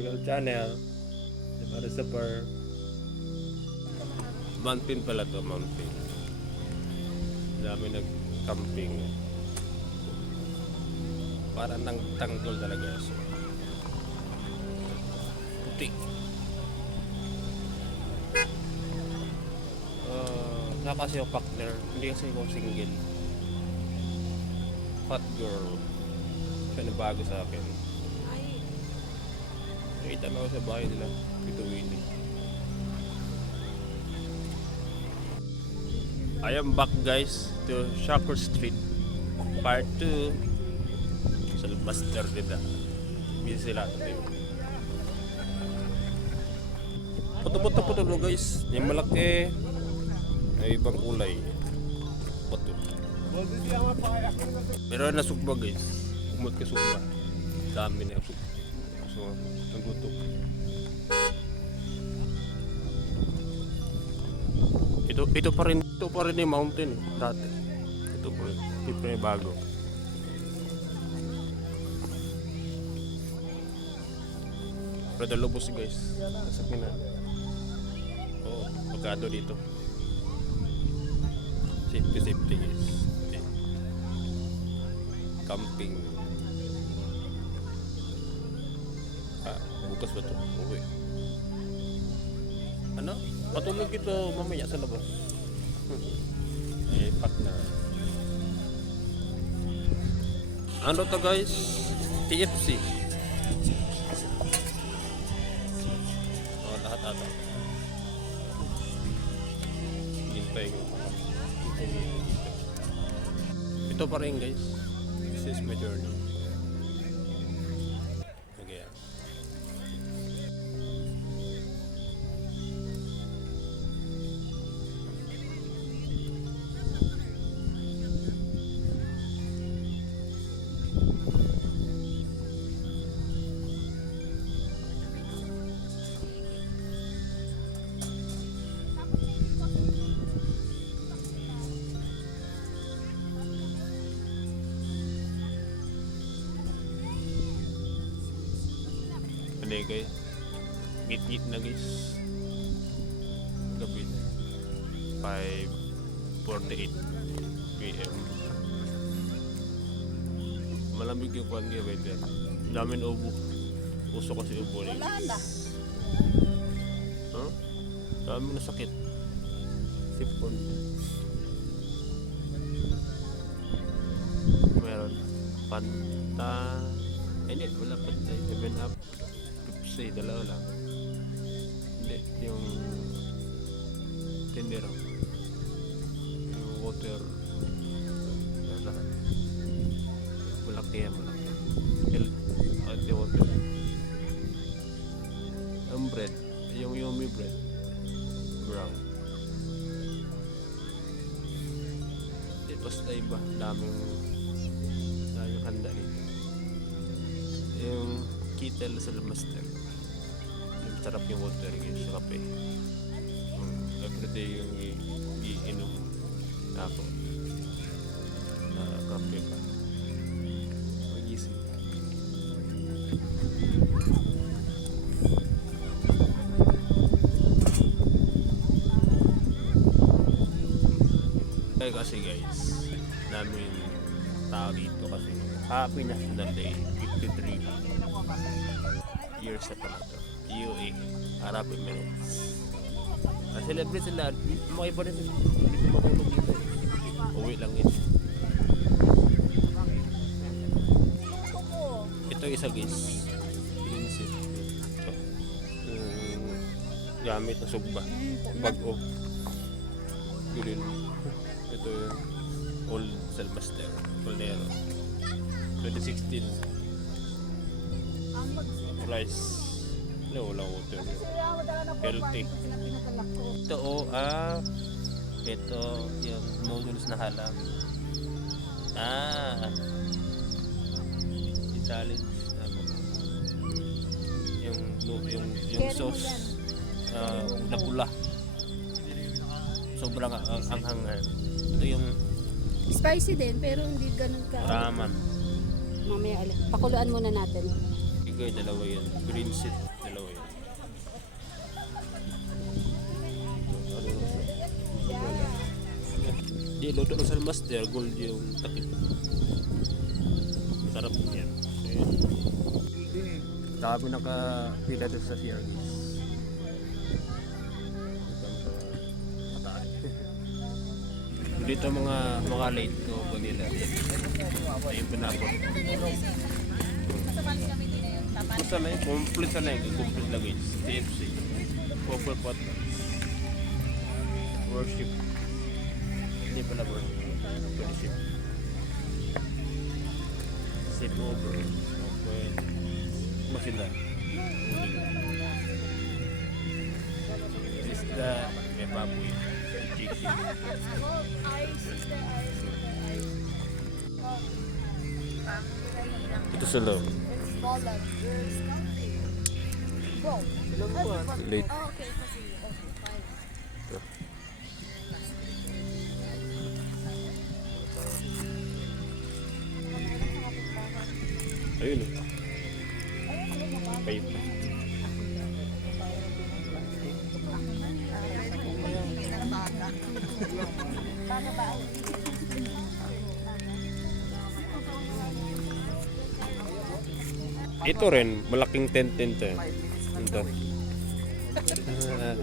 Tutorial channel. Para sa per mountain pala to, mountain. Dami nag-camping. Para nang tanggol talaga. So, puti. Wala kasi yung partner. Hindi kasi ako single. Hot girl. Siya na bago sa akin. Nakita na ako sa bahay nila. Ito Willie. I am back guys to Shakur Street Part 2. Salmaster dito. Busy sila tayo. Puto-puto po dulu guys. Yung malaki ay ibang kulay. Puto. Meron na sukba guys. Umot ka sukba. Dami na sukba. So, nagutok. Ito pa rin yung mountain dati. Ito pa rin. Ito pa rin bago. Pero lubos guys. Nasakin na. Oh, pagkado dito. Safety guys. Camping. Bukas ba ito? Okay. Ano? Patulog ito mamaya sa labas. Partner. Ano to guys? TFC. Oh, lahat ata. Hintay ko. Ito pa rin guys. This is my journey. Okay. Ano guys? Git-git na guys. Gabi na. 5:48 PM. Malamig yung kwan kaya weather. Damin ubo. Uso kasi ubo rin. Huh? Dami na sakit. Sipon. Meron. Panta. Hindi, wala pantay. 7 up. Pepsi, dalawa lang. Hindi, yung tindero. Yung water. Yan lahat. Malaki yan, malaki. At yung water. Ang bread. Yung yummy bread. Brown. Hindi, basta iba. Daming handa dito. Yung Kittel sa Salmaster. Yung sarap yung water guys sa kape. Everyday yung iinom ako na kape pa. Magising. Kaya kasi guys, namin tao dito kasi happy National Day 53 years na pala ito. UAE, Arab Emirates. Celebrate sila. Mga iba rin sila. Dito matulog dito. Uwi lang yun. Ito isa guys. Pinsit. Ito. Gamit na sugba. Bag-o. Gulil. Ito yung Old Salmaster. Polnero. 2016. Rice. Wala water. Healthy. Ito ito yung noodles na halak. Challenge. Yung sauce na pula. Sobrang anghang. Ito yung spicy din pero hindi ganun ka. ramen. Mamaya pakuluan muna natin. Okay Tiger, dalawa yan. Green seat, dalawa yan. Di, luto ng Salmaster, gold yung takip. Masarap yan. Ayan. Dami nakapila doon sa CRGs. Dito mga late ko po nila. Ayun pinapot. Basta na yun, complete na yun. Complete luggage. TFC. Purple pot. Worship. Hindi pala worship. Worship. Sit over. Open. Masila. This is the may baboy. Chicken. Ito sa loob. Late. Ayun. Pay pa. Ito rin, malaking tent to. Ito.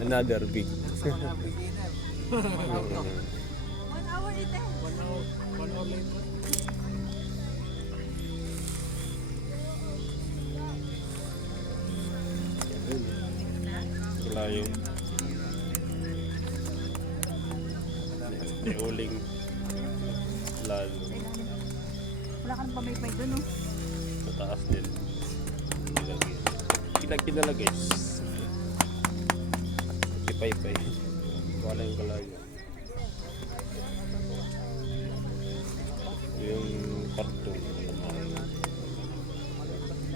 Another big. 1 hour ito. 1 hour later. Layo. Uling lalo. Wala ka nang pamaypay doon, no? Mataas din. Kinagkina guys. Kipay-pay. Wala yung kalayo. Yung karton.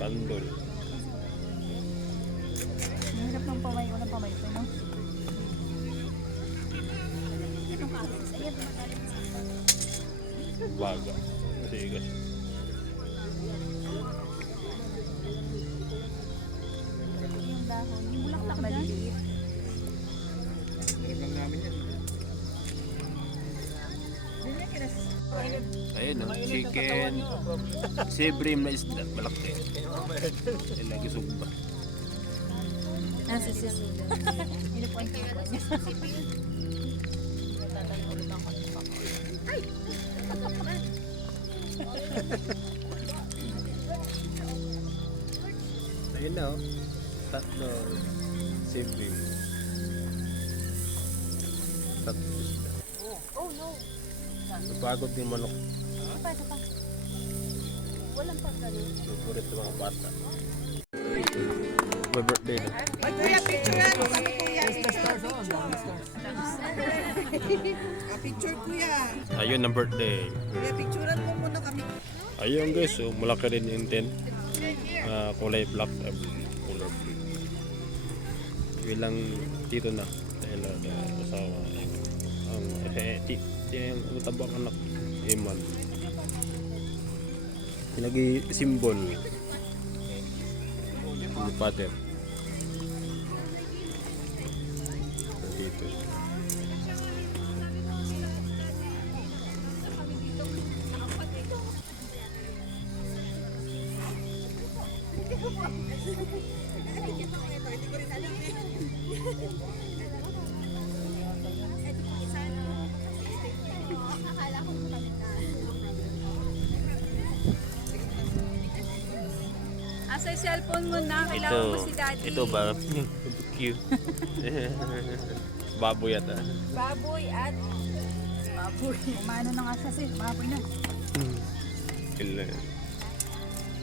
Bandol. Mahirap ng walang pamaypay, no? Baga. Matigas. Yung dahon. Yung bulaklak maliliit. Ayun no, chicken. Sibrim na isda. Malaki. Ayun lagi sugba. Nasa sis. Yun po ang kinuha niya. Ayun na oh. Tatlo. Sibrim. Tatlo isda. Oh no. Napagod din manok. Ito pa. Walang pagkano. Favorite ng mga bata. My birthday na. Ay, kuya, picture yan. Kami kuya, picture. Picture kuya. Ayun ang birthday. Kuya, picturean mo muna kami. Ayun guys, so malaki rin yung tent. Kulay black, color blue. Bilang dito na. Dahil asawa. Ang matabang anak, Eman. Pinag-simbol. Yung pater. Dito. Asa yung cellphone mo na? Kailangan mo si daddy. Ito ba? Cute. Baboy yata. Baboy at baboy. Umano na nga siya sis. Baboy na.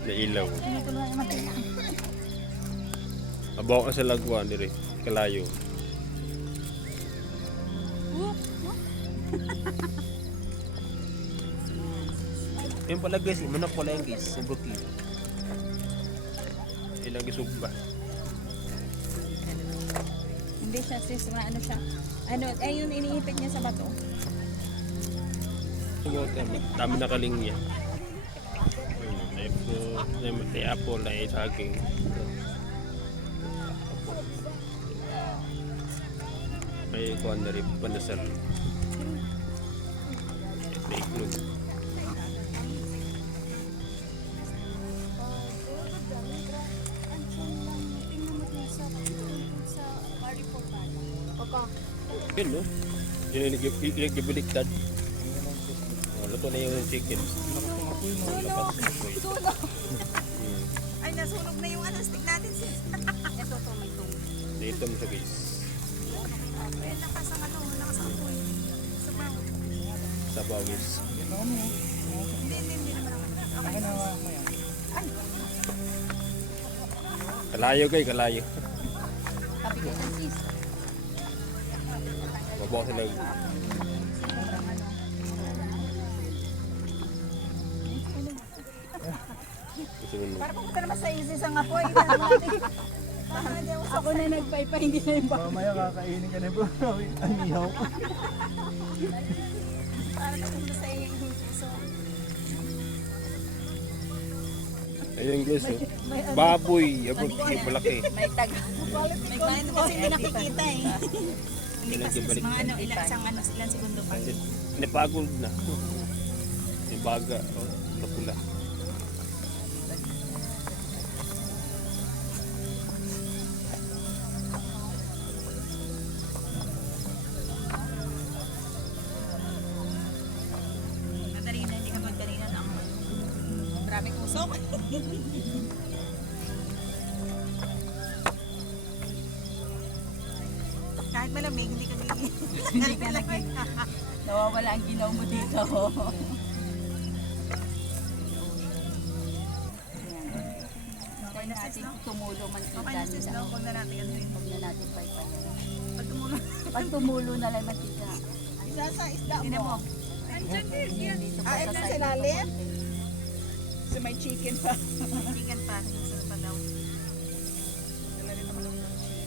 Nailaw. Tinutulungan naman tayo. Abaw ka sa lagwan dire. Kalayo. Yung pala guys, manok pala yung guys. Subuki. Ilang gisugba. Hindi siya sis. Ano siya? Ano, ay yung iniipit niya sa bato. Dami na kalingya. May fruit, may apple na saging. May kuhan na rin, pandasal. May iklog. Yun, no? Yun yung nagibaliktad. Luto na yung chicken. Lakas na apoy. Ay, nasunog na yung ano, stick natin sis. Ito to, may tubig. Dito mo siya guys. Ay, lakas ang ano, lakas ang apoy. Sabaw. Sa bawis. Hindi naman ako. Kalayo kay, kalayo. Sabi ko ng sis. Mabaw sila. Sumunod. Para pumunta naman sa isis ang apoy. Ako na nagpaypa, hindi na yung Mamaya kakainin ka na po. Ang ihaw. Para pumunta sa isis. Ayun guys, oh. Baboy. Abot yung malaki. may tag. May kanin kasi hindi nakikita eh. Hindi pa sis, Pinagibalik. mga ano, isang ano, ilang segundo pa. Napagod na. Yung baga. Oh, napula. Nadali na, hindi ka magdali na ng maraming usok. Kahit malamig, hindi ka Hindi ka nawawala ang ginaw mo dito. Okay na natin tumulo man Okay na sis, no? Huwag na natin ano yun. Huwag na natin paypa. Pag tumulong. Pag tumulo na lang mantika. Isa sa isda mo. Dito pa Ah, ito sa sa side ilalim? ng konti. So may chicken pa. Chicken pa. Gusto pa daw. Dala rin naman ang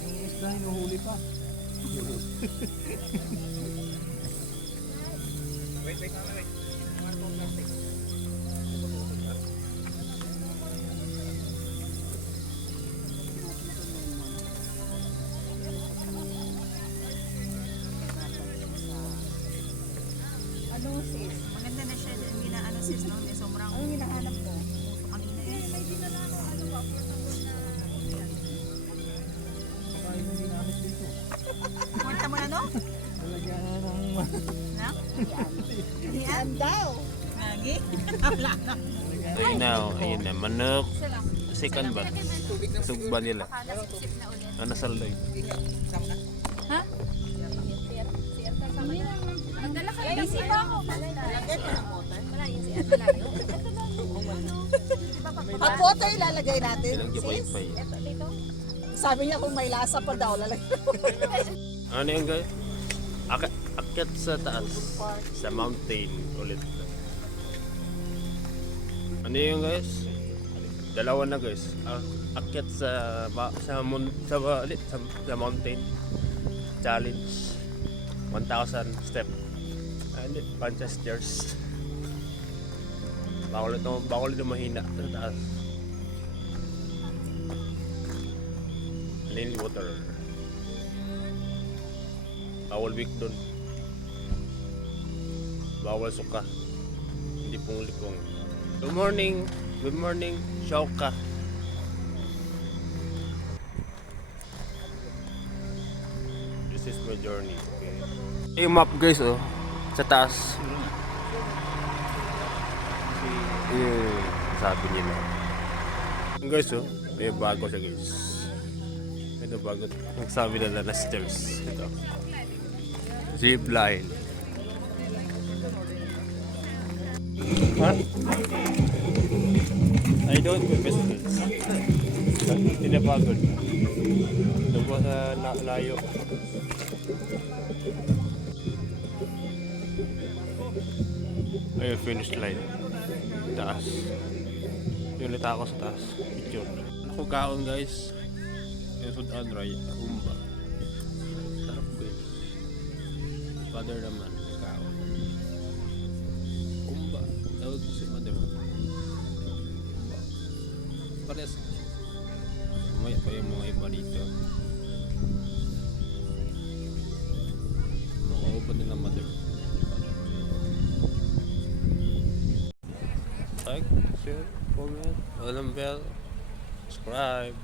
Yung isda, hinuhuli pa. Ano sis? maganda na siya. Hindi na ano sis, no? Hindi sobrang Ano hinahanap mo? puso kanina eh. Kain na ginamit dito. Punta mo na, no? Nalagyan na ng... Na? Yan daw. Lagi? Wala na. Ayun na, oh. Ayun na. Manok. Second ba? Sugba nila. Ano sa loy? Ha? Nagdala ka lang. Isip ako. Ang photo ilalagay natin. Ilang gipay-pay. Sabi niya kung may lasa pa daw, lalagay. Ano yung guys? Akyat sa taas. Sa mountain ulit. Ano yung guys? Dalawa na guys. Akyat sa mountain. Challenge. 1,000 step. And bunch of stairs. Bawal ito mahina sa taas. Lily water. Bawal weak doon. Bawal suka. Hindi pong-lipong. Good morning. Good morning. Shauka. This is my journey. Okay. Yung map guys oh. Sa taas. Yung sabi nila. Guys oh. May bago siya guys. Ito bago. Nagsabi nila na stairs. Ito. Zip line. Huh? I don't go festivals. Hindi na pagod. Doon sa layo. Ayun, finish line. Taas. Yung ulit ako sa taas. Picture. Ako kaon guys. Yung sudan ray. Humba. Sarap guys. Father naman. Kaon. Humba. Tawag si mother mo. pares. Mamaya pa yung mga iba dito. Makaubad nila mother. Like, share, comment, alam bell, subscribe.